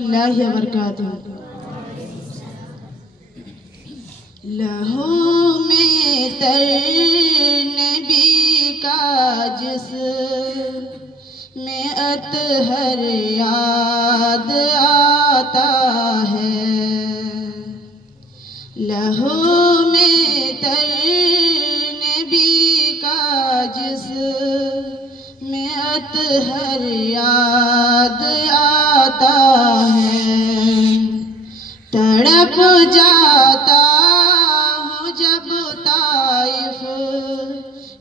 रहमतुल्लाहि व बरकातुहू। लहू में तर नबी का जिस्म अतहर याद आता है। लहू में तर नबी का जिस्म अतहर याद आता है। तड़प जाता जब ताइफ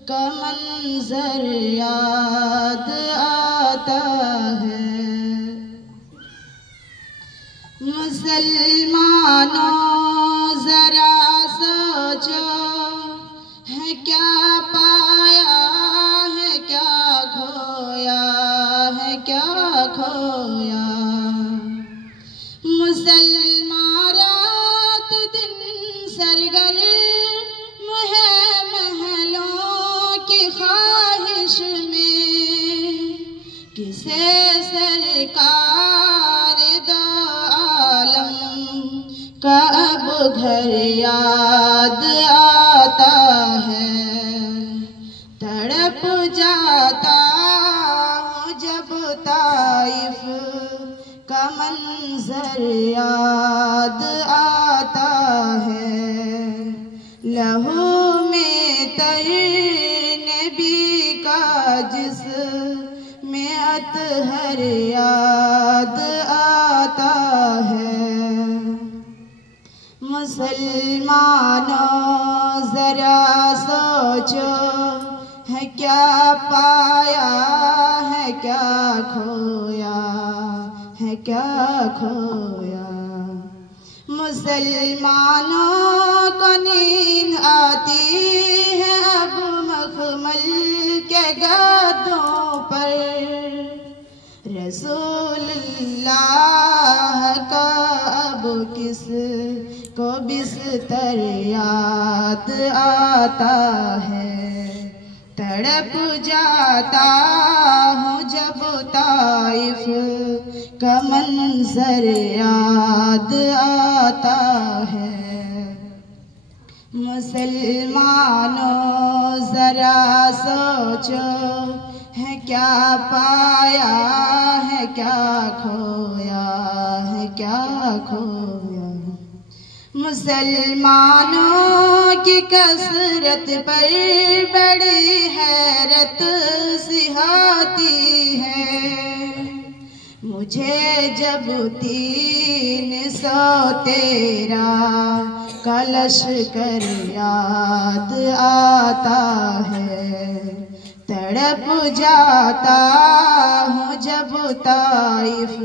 का मंजर याद आता है। मुसलमानों जरा सोचो है क्या पाया है क्या खोया है क्या खोया। मुसलमान रात दिन सरगर्म है महलों की ख्वाहिश में। किसे सरकार दो आलम का अब घर याद आता है। तड़प जाता हूँ जब ताइफ का मंजर याद आता है। लहू में तर नबी का जिस्म अतहर याद आता है। मुसलमानों जरा सोचो है क्या पाया है क्या खोया है क्या खोया। मुसलमानों को नींद आती है अब मखमल के गद्दों पर। रसूलुल्लाह का अब किस को बिस्तर याद आता है। तड़प जाता हूँ जब ताइफ का मंजर याद आता है। मुसलमानों जरा सोचो है क्या पाया है क्या खोया है क्या खोया। मुसलमानों की कसरत पर बड़ी हैरत सी आती है। मुझे जब 313 का लश्कर याद आता है। तड़प जाता हूँ जब ताइफ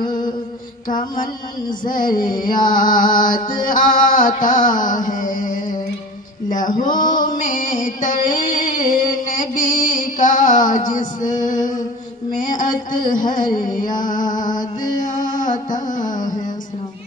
का मंजर याद आता है। लहू में तर नबी का जिस्म अतहर याद